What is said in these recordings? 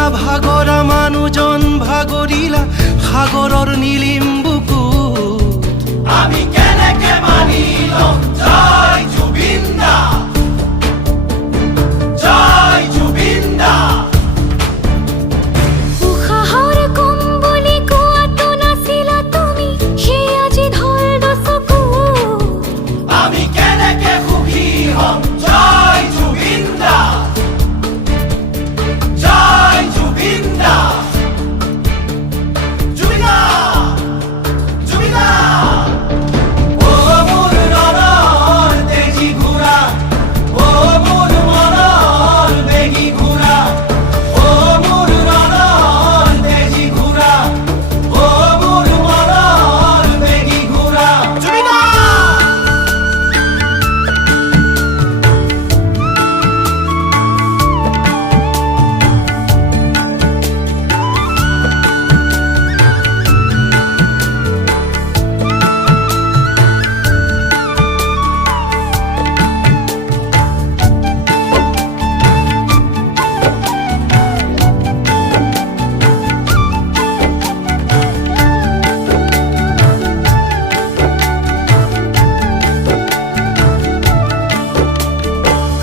না ভাগৰা মানুহজন ভাগৰিলা সাগৰৰ নীলিম বুকুত আমি কেনেকে মানি লম জয় জুবিন দা জয় জুবিন দা উশাহৰ কম্বলি কোৱাটো নাছিলা তুমি সেই আজি ধৰিল চকু আমি কেনেকে সুখী হম জয় জুবিন দা জয় জুবিন দা জুবিন দা জুবিন দা ও মোর ৰণৰ তেজি ঘোঁৰা ও মোৰ মনৰ বেগী ঘোঁৰা ও মোৰ ৰণৰ তেজি ঘোঁৰা ও মোৰ মনৰ বেগী ঘোঁৰা জুবিন দা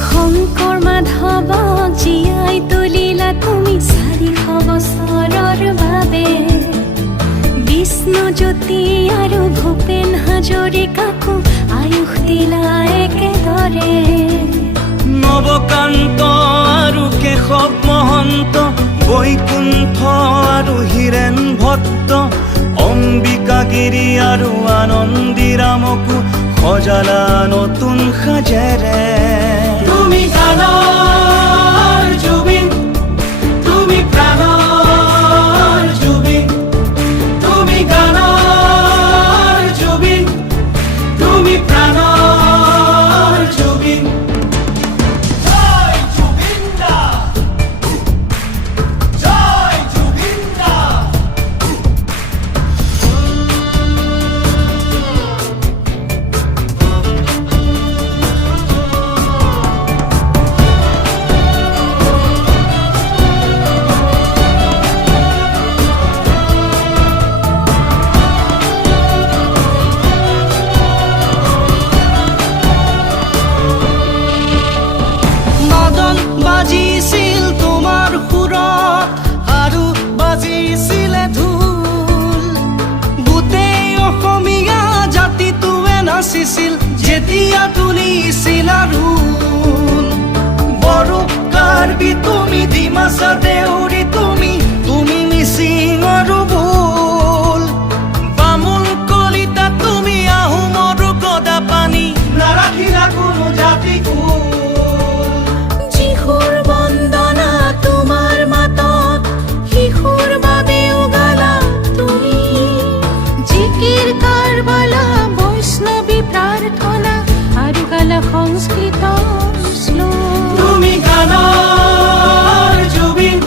শংকৰ মাধৱক জীয়াই তুলিলা তুমি 400 বছৰৰ বাবে বিষ্ণুজ্যোতি আৰু ভূপেন হাজৰিকাকো আয়ুস দিলা একেদৰে নৱকান্ত আৰু কেশৱ মহন্ত বৈকুণ্ঠ আৰু হীৰেণ ভট্ট অম্বিকাগিৰি আৰু আনন্দীৰামকো সজালা নতুন সাজেৰে তুমি গানৰ জুবিন তুমি প্ৰাণৰ জুবিন তুমি গানৰ জুবিন তুমি প্ৰাণৰ জুবিন জয় জুবিন দা জয় জুবিন দা মাদন বাজিছিল তোমাৰ সুৰত আৰু বাজিছিলে ঢোল গোটেই অসমীয়া জাতিটোৱে নাচিছিল যেতিয়া তুলিছিল ৰোল বড়ো কাৰ্বি তুমি ডিমাছা দেউৰী তুমি তুমি মিচিং আৰু বোল বামুণ কলিতা তুমি আহোমৰ গদা পানী নাৰাখিলা কোনো জাতি কুল যিহুৰ বন্দনা তোমাৰ মাতত শিশুৰ বাবেও গালা তুমি জিকিৰ কাৰবালা বৈষ্ণৱী প্ৰাৰ্থনা আৰু গালা সংস্কৃত শ্লোক তুমি গানৰ জুবিন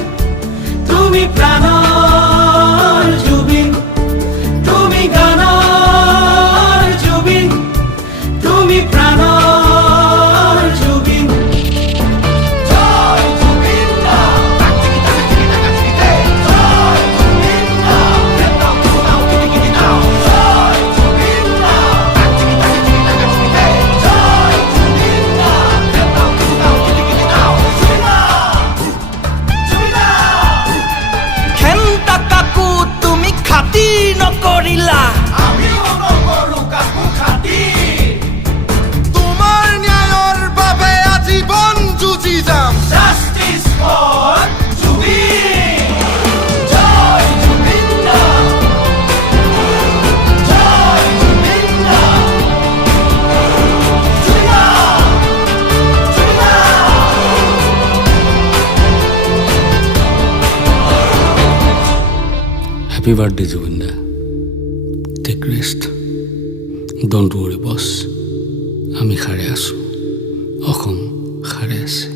তুমি প্ৰাণৰ জুবিন তুমি গানৰ জুবিন তুমি প্ৰাণৰ জুবিন জয় জুবিন দা জয় জুবিন দা জয় জুবিন দা জয় জুবিন দা খেন্তা কাকো তুমি খাতি নকৰিলা আমিও নকৰো কাকো খাতি তোমাৰ ন্যায়ৰ বাবে আজীৱন যুঁজি যাম জাষ্টিছ ফৰ জুবিন জয় জুবিন দা জয় Zubeen da Zubeen da Zubeen da Happy birthday, Juvinda. Take rest. Don't worry, boss. আমি খাৰে আছো অসম খাৰে আছে